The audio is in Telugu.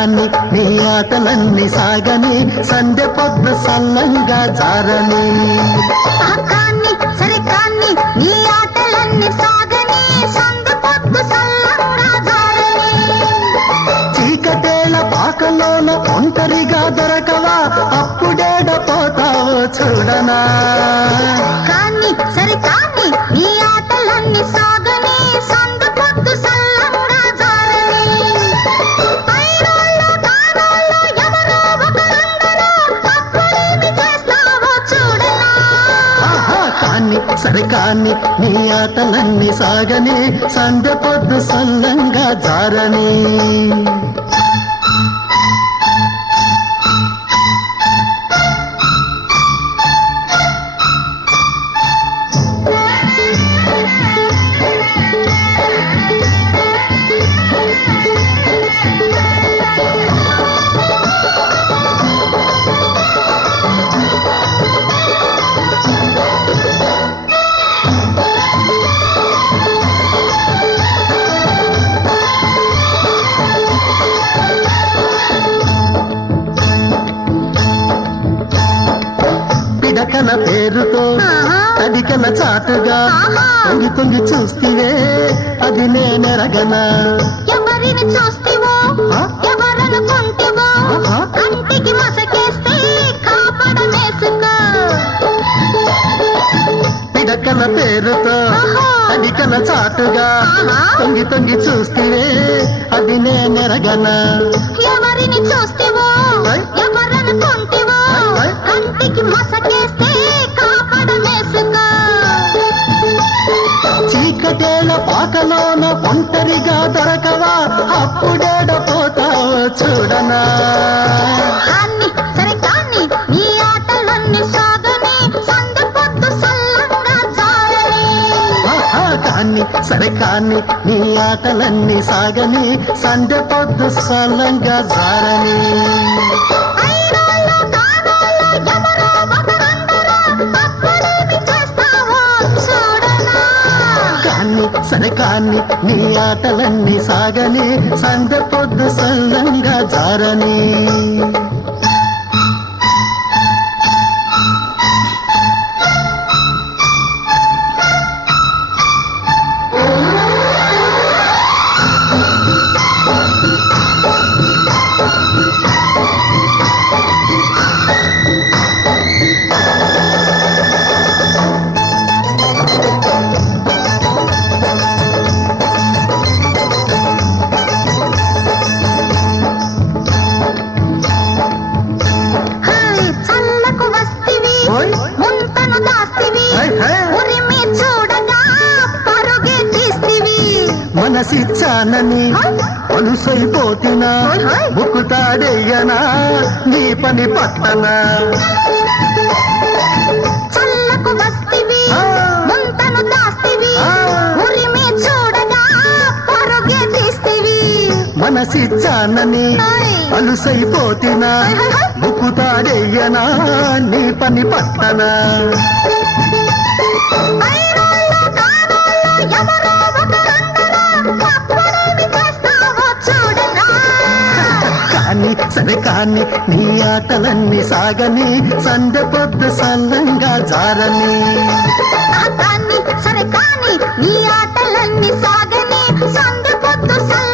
కాని నీ ఆటలన్నీ సాగని సందె పొద్దు సల్లంగా జారని కాని సరే కాని నీ ఆటలన్నీ సాగని సందె పొద్దు సల్లంగా జారని చీకటేళ పాకలోన ఒంటరిగా దొరకవా అప్పుడేడ పోతావో చూడనా కాని సరే కాని నీ ఆటలన్నీ సాగని సందె పొద్దు సల్లంగా జారని పైరోళ్ళు కానోళ్ళు ఎవరో ఒకరందరూ అప్పుడేమి చేస్తావో చూడనా కాని సరే కాని నీ ఆటలన్నీ సాగని సందె పొద్దు సల్లంగా జారని పిడకల పేరుతో తడికల చాటుగా తొంగి తొంగి చూస్తివే అది నేనెరగనా ఎవరిని చూస్తేవో ఎవరనుకుంటేవో కంటికి మసకేస్తే కాపాడమేసుకో పిడకల పేరుతో తడికల చాటుగా తొంగి తొంగి చూస్తివే అది నేనెరగనా ఎవరిని చూస్తేవో ఎవరనుకుంటేవో కంటికి మసకేస్తే కాపాడమేసుకో చీకటేళ పాకలోన ఒంటరిగా దొరకవా అప్పుడేడ పోతావో చూడనా కాని సరే కాని నీ ఆటలన్నీ సాగని సందె పొద్దు సల్లంగా జారని కాని సరే కాని నీ ఆటలన్నీ సాగని సందె పొద్దు సల్లంగా జారని పైరోళ్ళు కానోళ్ళు ఎవరో ఒకరందరూ అప్పుడేమి చేస్తావో చూడనా కాని సరే కాని నీ ఆటలన్నీ సాగని సందె పొద్దు సల్లంగా జారని చల్లకు వస్తివి ముంతను దాస్తివి ఉరిమి చూడగా పరుగే తీస్తివి మనసిచ్చానని అలుసైపోతినా బుక్కుతాడేయనా నీ పని పట్టనా చల్లకు వస్తివి ముంతను దాస్తివి ఉరిమి చూడగా పరుగే తీస్తివి మనసిచ్చానని అలుసైపోతినా బుక్కుతాడేయనా నీ పని పట్టనా పైరోళ్ళు కానోళ్ళు ఎవరో ఒకరందరూ అప్పుడేమి చేస్తావో చూడనా కాని సరే కాని నీ ఆటలన్నీ సాగని సందె పొద్దు సల్లంగా జారని కాని సరే కాని నీ ఆటలన్నీ సాగని సందె పొద్దు సల్లంగా